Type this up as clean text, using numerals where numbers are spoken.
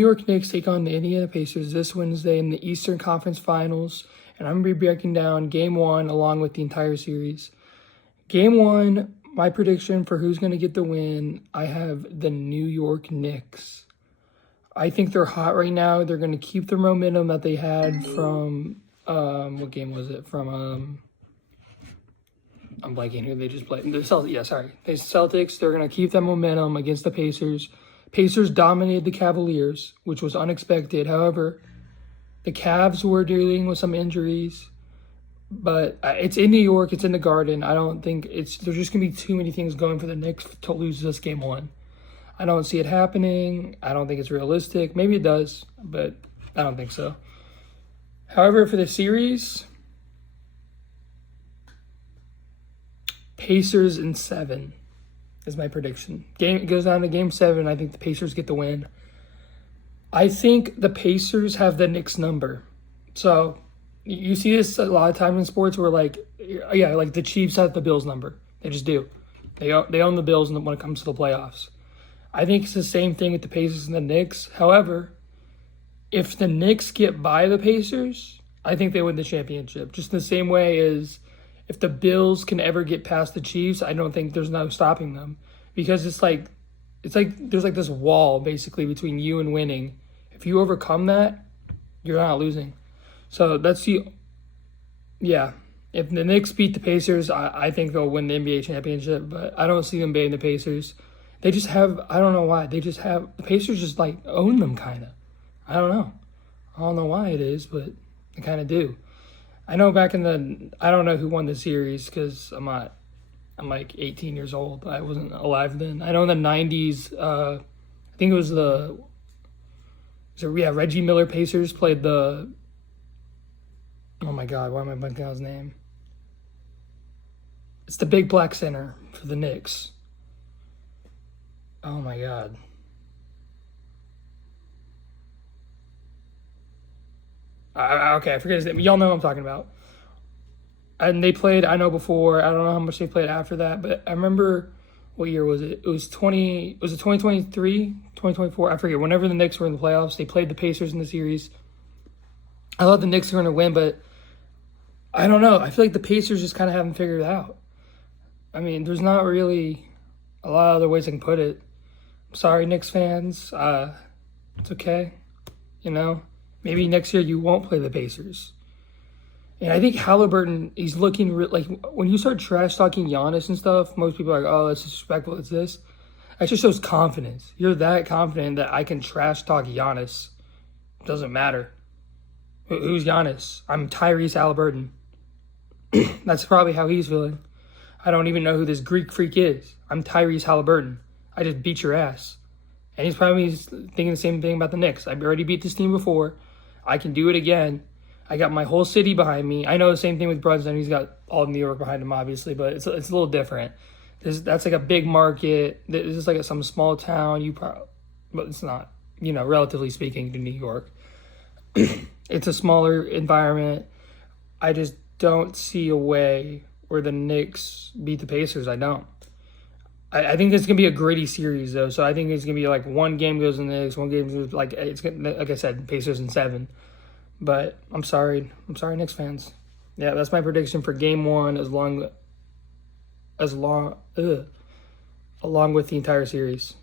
New York Knicks take on the Indiana Pacers this Wednesday in the Eastern Conference Finals, and I'm going to be breaking down Game 1 along with the entire series. Game 1, my prediction for who's going to get the win, I have the New York Knicks. I think they're hot right now. They're going to keep the momentum that they had from, what game was it? From, I'm blanking who they just played. The Celtics, they're going to keep that momentum against the Pacers. Pacers dominated the Cavaliers, which was unexpected. However, the Cavs were dealing with some injuries, but it's in New York. It's in the Garden. I don't think there's just going to be too many things going for the Knicks to lose this Game 1. I don't see it happening. I don't think it's realistic. Maybe it does, but I don't think so. However, for the series, Pacers in 7 is my prediction. It goes down to Game 7. I think the Pacers get the win. I think the Pacers have the Knicks number. So you see this a lot of times in sports where like the Chiefs have the Bills number. They just do. They own the Bills when it comes to the playoffs. I think it's the same thing with the Pacers and the Knicks. However, if the Knicks get by the Pacers, I think they win the championship. Just the same way as if the Bills can ever get past the Chiefs, I don't think there's no stopping them. Because it's like there's like this wall basically between you and winning. If you overcome that, you're not losing. So if the Knicks beat the Pacers, I think they'll win the NBA championship, but I don't see them beating the Pacers. They just have, I don't know why, the Pacers just like own them kind of. I don't know why it is, but they kind of do. I know I don't know who won the series because I'm like 18 years old. I wasn't alive then. I know in the 90s, I think it was Reggie Miller Pacers played oh my God, why am I blanking on his name? It's the big black center for the Knicks. Oh my God. Okay, I forget his name. Y'all know what I'm talking about. And they played, I know before, I don't know how much they played after that, but I remember, what year was it? Was it 2023, 2024? I forget. Whenever the Knicks were in the playoffs, they played the Pacers in the series. I thought the Knicks were going to win, but I don't know. I feel like the Pacers just kind of haven't figured it out. I mean, there's not really a lot of other ways I can put it. I'm sorry, Knicks fans. It's okay. Maybe next year you won't play the Pacers. And I think Halliburton, he's looking like when you start trash talking Giannis and stuff, most people are like, oh, that's disrespectful. It's this. That just shows confidence. You're that confident that I can trash talk Giannis. It doesn't matter. Who's Giannis? I'm Tyrese Halliburton. That's probably how he's feeling. I don't even know who this Greek freak is. I'm Tyrese Halliburton. I just beat your ass. And he's probably thinking the same thing about the Knicks. I've already beat this team before. I can do it again. I got my whole city behind me. I know the same thing with Brunson. He's got all of New York behind him, obviously, but it's a little different. That's like a big market. This is like some small town. But it's not, relatively speaking to New York. It's a smaller environment. I just don't see a way where the Knicks beat the Pacers. I don't. I think it's going to be a gritty series, though. So I think it's going to be like one game goes in the Knicks, one game goes, like I said, Pacers in 7. But I'm sorry, Knicks fans. Yeah, that's my prediction for Game 1 along with the entire series.